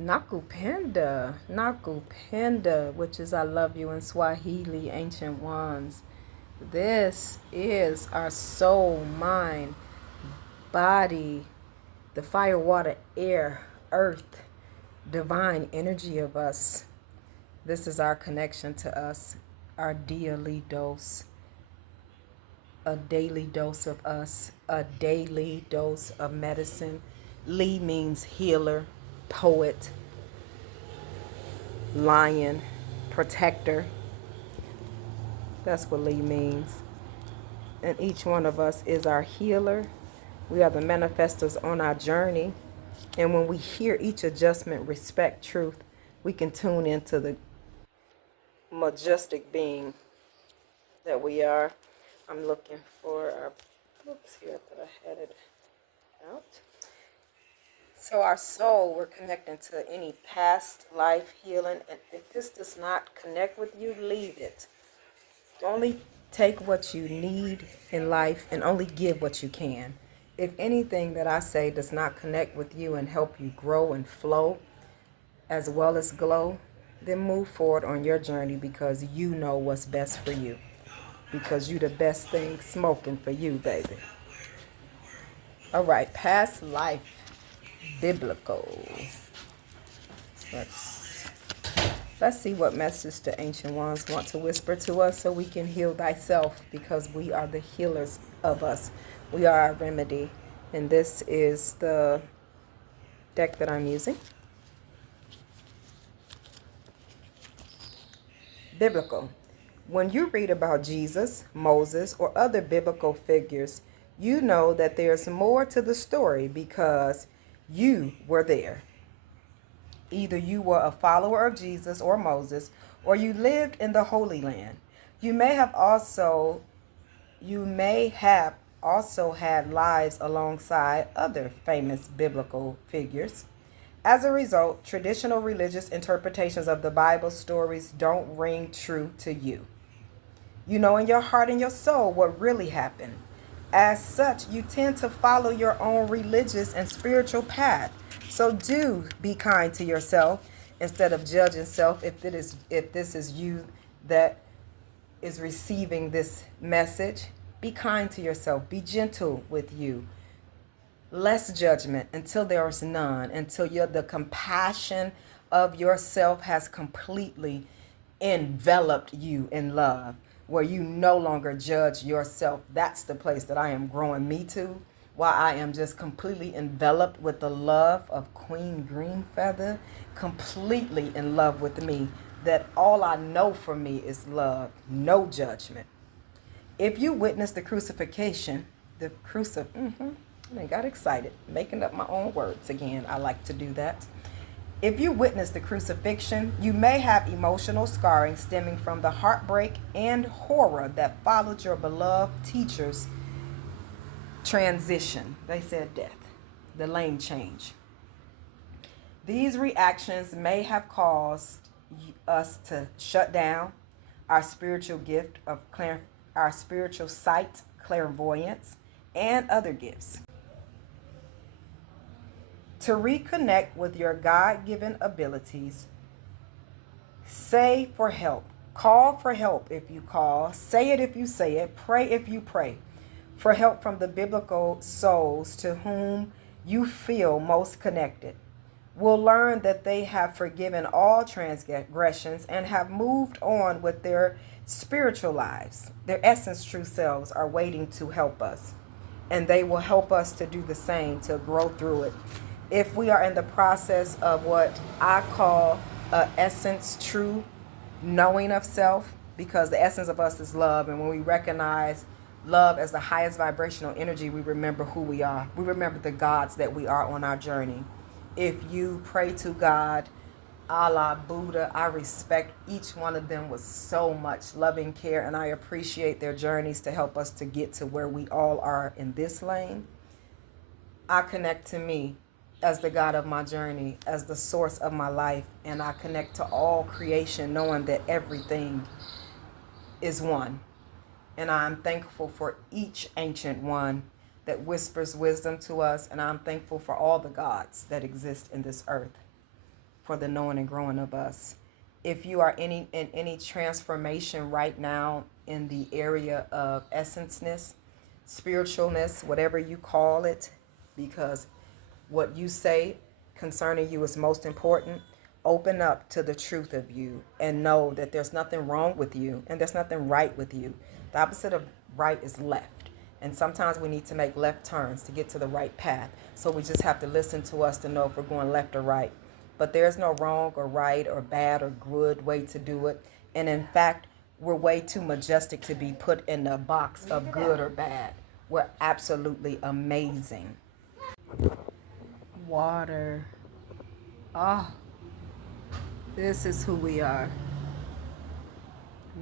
Nakupenda, which is I love you in Swahili, ancient ones. This is our soul, mind, body, the fire, water, air, earth, divine energy of us. This is our connection to us, our daily dose, a daily dose of us, a daily dose of medicine. Li means healer, poet, lion, protector. That's what Li means. And each one of us is our healer. We are the manifestors on our journey. And when we hear each adjustment, respect, truth, we can tune into the majestic being that we are. I'm looking for our books here. I thought I had it out. So our soul, we're connecting to any past life healing. And if this does not connect with you, leave it. Only take what you need in life and only give what you can. If anything that I say does not connect with you and help you grow and flow as well as glow, then move forward on your journey because you know what's best for you. Because you the best thing smoking for you, baby. All right, past life, biblical. Let's see what message the ancient ones want to whisper to us so we can heal thyself because we are the healers of us. We are our remedy. And this is the deck that I'm using. Biblical. When you read about Jesus, Moses, or other biblical figures, you know that there's more to the story because you were there. Either you were a follower of Jesus or Moses, or you lived in the Holy Land. You may have also had lives alongside other famous biblical figures. As a result, traditional religious interpretations of the Bible stories don't ring true to you. You know in your heart and your soul what really happened. As such, you tend to follow your own religious and spiritual path. So do be kind to yourself instead of judging self if this is you that is receiving this message. Be kind to yourself. Be gentle with you. Less judgment until there is none, until the compassion of yourself has completely enveloped you in love, where you no longer judge yourself. That's the place that I am growing me to, while I am just completely enveloped with the love of Queen Greenfeather, completely in love with me, that all I know for me is love, no judgment. If you witness the crucifixion, I got excited, making up my own words again. I like to do that. If you witness the crucifixion, you may have emotional scarring stemming from the heartbreak and horror that followed your beloved teacher's transition. They said death, the lane change. These reactions may have caused us to shut down our spiritual gift of our spiritual sight, clairvoyance, and other gifts. To reconnect with your God-given abilities, say for help. Call for help if you call. Say it if you say it. Pray if you pray. For help from the biblical souls to whom you feel most connected. Will learn that they have forgiven all transgressions and have moved on with their spiritual lives. Their essence true selves are waiting to help us. And they will help us to do the same, to grow through it. If we are in the process of what I call essence true knowing of self, because the essence of us is love, and when we recognize love as the highest vibrational energy, we remember who we are. We remember the gods that we are on our journey. If you pray to God, Allah, Buddha, I respect each one of them with so much loving care, and I appreciate their journeys to help us to get to where we all are in this lane. I connect to me as the God of my journey, as the source of my life, and I connect to all creation knowing that everything is one. And I'm thankful for each ancient one that whispers wisdom to us, and I'm thankful for all the gods that exist in this earth. for the knowing and growing of us. If you are in any transformation right now in the area of essenceness, spiritualness, whatever you call it, because what you say concerning you is most important, open up to the truth of you and know that there's nothing wrong with you and there's nothing right with you. The opposite of right is left. And sometimes we need to make left turns to get to the right path. So we just have to listen to us to know if we're going left or right. But there's no wrong or right or bad or good way to do it. And in fact, we're way too majestic to be put in the box of good or bad. We're absolutely amazing. Water. Oh, this is who we are.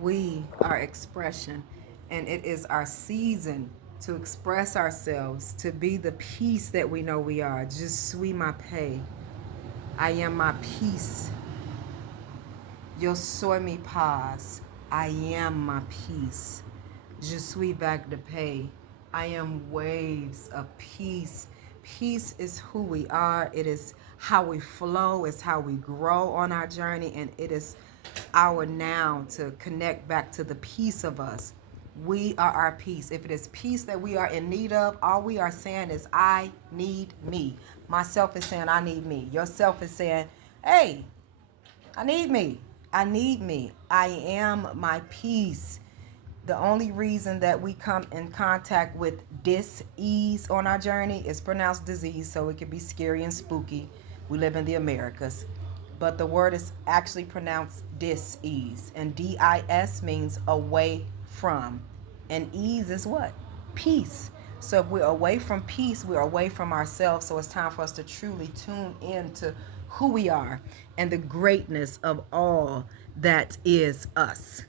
We are expression, and it is our season to express ourselves, to be the peace that we know we are. Je suis ma paix. I am my peace. Yo soy mi paz. I am my peace. Je suis vague de paix. I am waves of peace. Peace is who we are. It is how we flow. It's how we grow on our journey. And it is our now to connect back to the peace of us. We are our peace. If it is peace that we are in need of, all we are saying is, I need me. Myself is saying, I need me. Yourself is saying, hey, I need me. I need me. I am my peace. The only reason that we come in contact with dis-ease on our journey is pronounced disease, so it can be scary and spooky. We live in the Americas. But the word is actually pronounced dis-ease. And D-I-S means away from. And ease is what? Peace. So if we're away from peace, we're away from ourselves. So it's time for us to truly tune into who we are and the greatness of all that is us.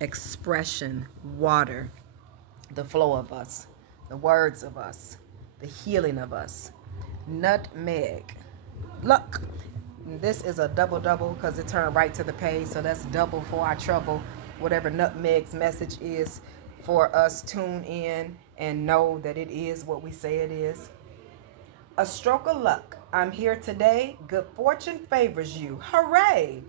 Expression, water, the flow of us, the words of us, the healing of us. Nutmeg. Look, this is a double because it turned right to the page, so that's double for our trouble. Whatever nutmeg's message is for us, tune in and know that it is what we say it is. A stroke of luck. I'm here today. Good fortune favors you. Hooray!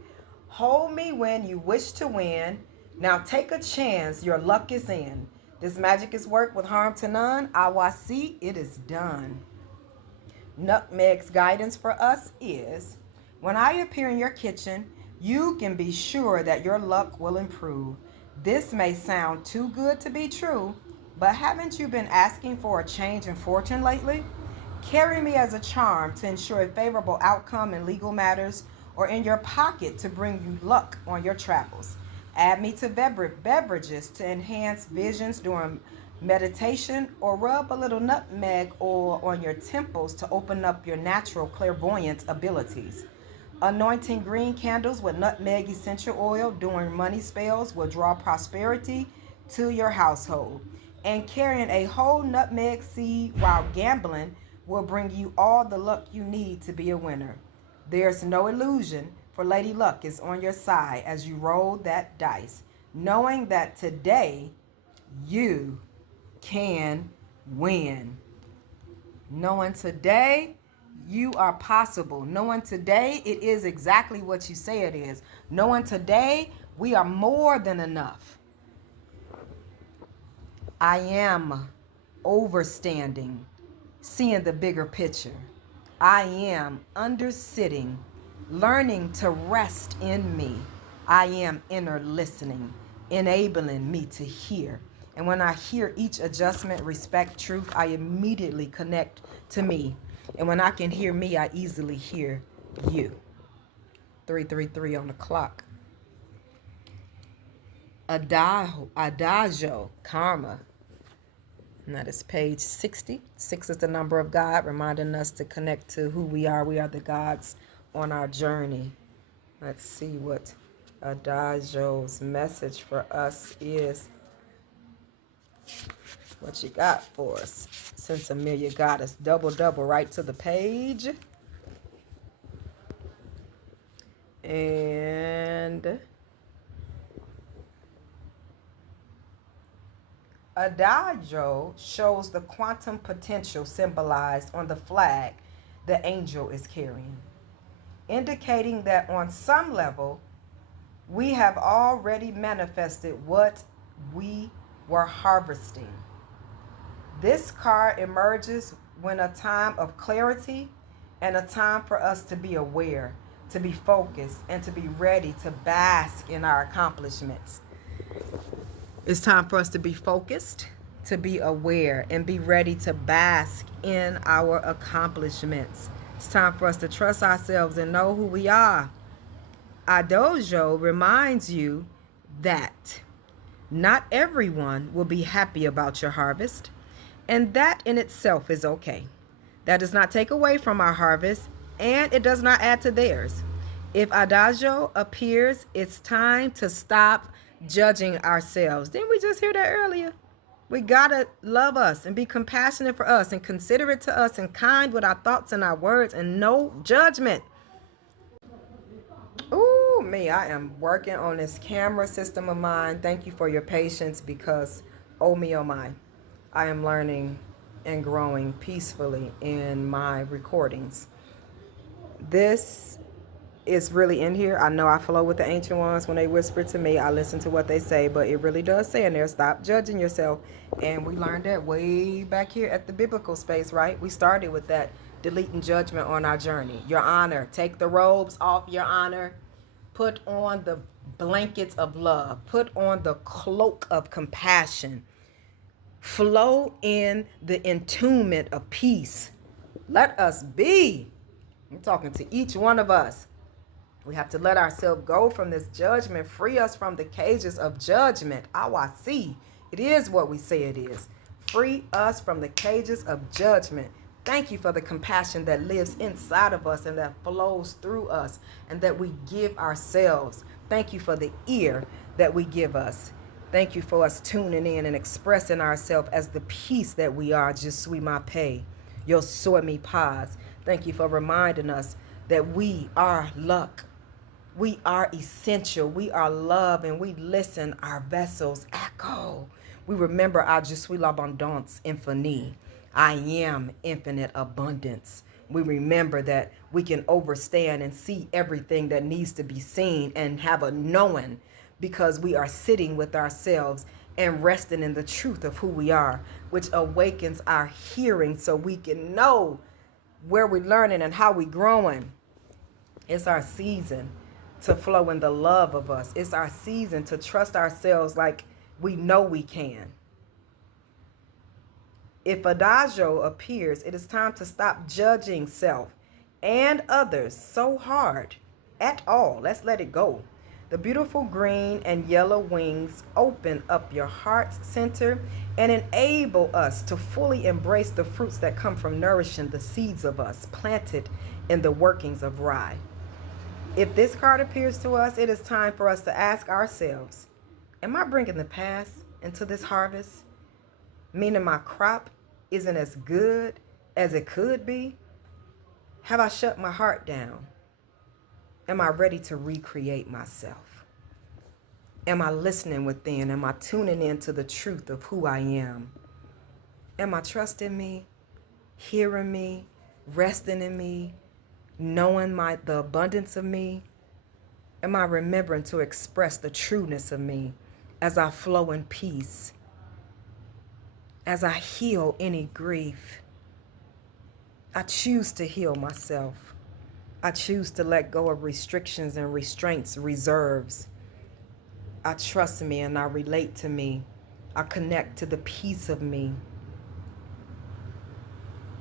Hold me when you wish to win. Now take a chance. Your luck is in. This magic is worked with harm to none. Awasi, it is done. Nutmeg's guidance for us is, when I appear in your kitchen, you can be sure that your luck will improve. This may sound too good to be true, but haven't you been asking for a change in fortune lately? Carry me as a charm to ensure a favorable outcome in legal matters or in your pocket to bring you luck on your travels. Add me to beverages to enhance visions during meditation, or rub a little nutmeg oil on your temples to open up your natural clairvoyant abilities. Anointing green candles with nutmeg essential oil during money spells will draw prosperity to your household. And carrying a whole nutmeg seed while gambling will bring you all the luck you need to be a winner. There's no illusion, for Lady Luck is on your side as you roll that dice, knowing that today you can win. Knowing today you are possible. Knowing today it is exactly what you say it is. Knowing today we are more than enough. I am overstanding, seeing the bigger picture. I am undersitting, learning to rest in me. I am inner listening, enabling me to hear. And when I hear each adjustment, respect, truth, I immediately connect to me. And when I can hear me, I easily hear you. 333 on the clock. Adagio, karma. And that is page 60. 6 is the number of God, reminding us to connect to who we are. We are the gods on our journey. Let's see what Adagio's message for us is. What you got for us? Since Amelia got us double right to the page. And Adagio shows the quantum potential symbolized on the flag the angel is carrying. indicating that on some level, we have already manifested what we were harvesting. This card emerges when a time of clarity and a time for us to be aware, to be focused, and to be ready to bask in our accomplishments. It's time for us to be focused, to be aware, and be ready to bask in our accomplishments. It's time for us to trust ourselves and know who we are. Our dojo reminds you that not everyone will be happy about your harvest, and that in itself is okay. That does not take away from our harvest, and it does not add to theirs. If adagio appears, it's time to stop judging ourselves. Didn't we just hear that earlier? We gotta love us and be compassionate for us and considerate to us and kind with our thoughts and our words and no judgment. Ooh, me, I am working on this camera system of mine. Thank you for your patience because, oh me, oh my, I am learning and growing peacefully in my recordings. This is really in here. I know I flow with the ancient ones when they whisper to me. I listen to what they say, but it really does say in there, stop judging yourself. And we learned that way back here at the biblical space, right? We started with that deleting judgment on our journey. Your honor, take the robes off, your honor. Put on the blankets of love. Put on the cloak of compassion. Flow in the entombment of peace. Let us be. I'm talking to each one of us. We have to let ourselves go from this judgment, free us from the cages of judgment. Awasi. It is what we say it is. Free us from the cages of judgment. Thank you for the compassion that lives inside of us and that flows through us and that we give ourselves. Thank you for the ear that we give us. Thank you for us tuning in and expressing ourselves as the peace that we are. Je suis ma paix. Yo soy mi paz. Thank you for reminding us that we are luck. We are essential. We are love, and we listen. Our vessels echo. We remember our je suis l'abondance infinie. I am infinite abundance. We remember that we can overstand and see everything that needs to be seen and have a knowing because we are sitting with ourselves and resting in the truth of who we are, which awakens our hearing so we can know where we're learning and how we're growing. It's our season to flow in the love of us. It's our season to trust ourselves like we know we can. If adagio appears, it is time to stop judging self and others so hard at all. Let's let it go. The beautiful green and yellow wings open up your heart's center and enable us to fully embrace the fruits that come from nourishing the seeds of us planted in the workings of rye. If this card appears to us, it is time for us to ask ourselves, am I bringing the past into this harvest? Meaning my crop isn't as good as it could be? Have I shut my heart down? Am I ready to recreate myself? Am I listening within? Am I tuning into the truth of who I am? Am I trusting me, hearing me, resting in me, knowing the abundance of me? Am I remembering to express the trueness of me as I flow in peace? As I heal any grief, I choose to heal myself. I choose to let go of restrictions and restraints, reserves. I trust me and I relate to me. I connect to the peace of me.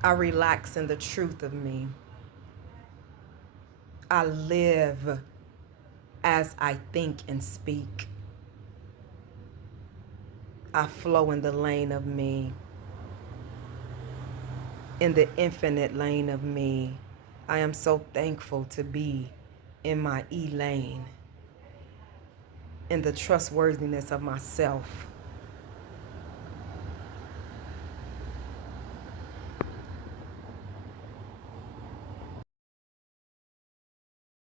I relax in the truth of me. I live as I think and speak. I flow in the lane of me, in the infinite lane of me. I am so thankful to be in my E lane, in the trustworthiness of myself.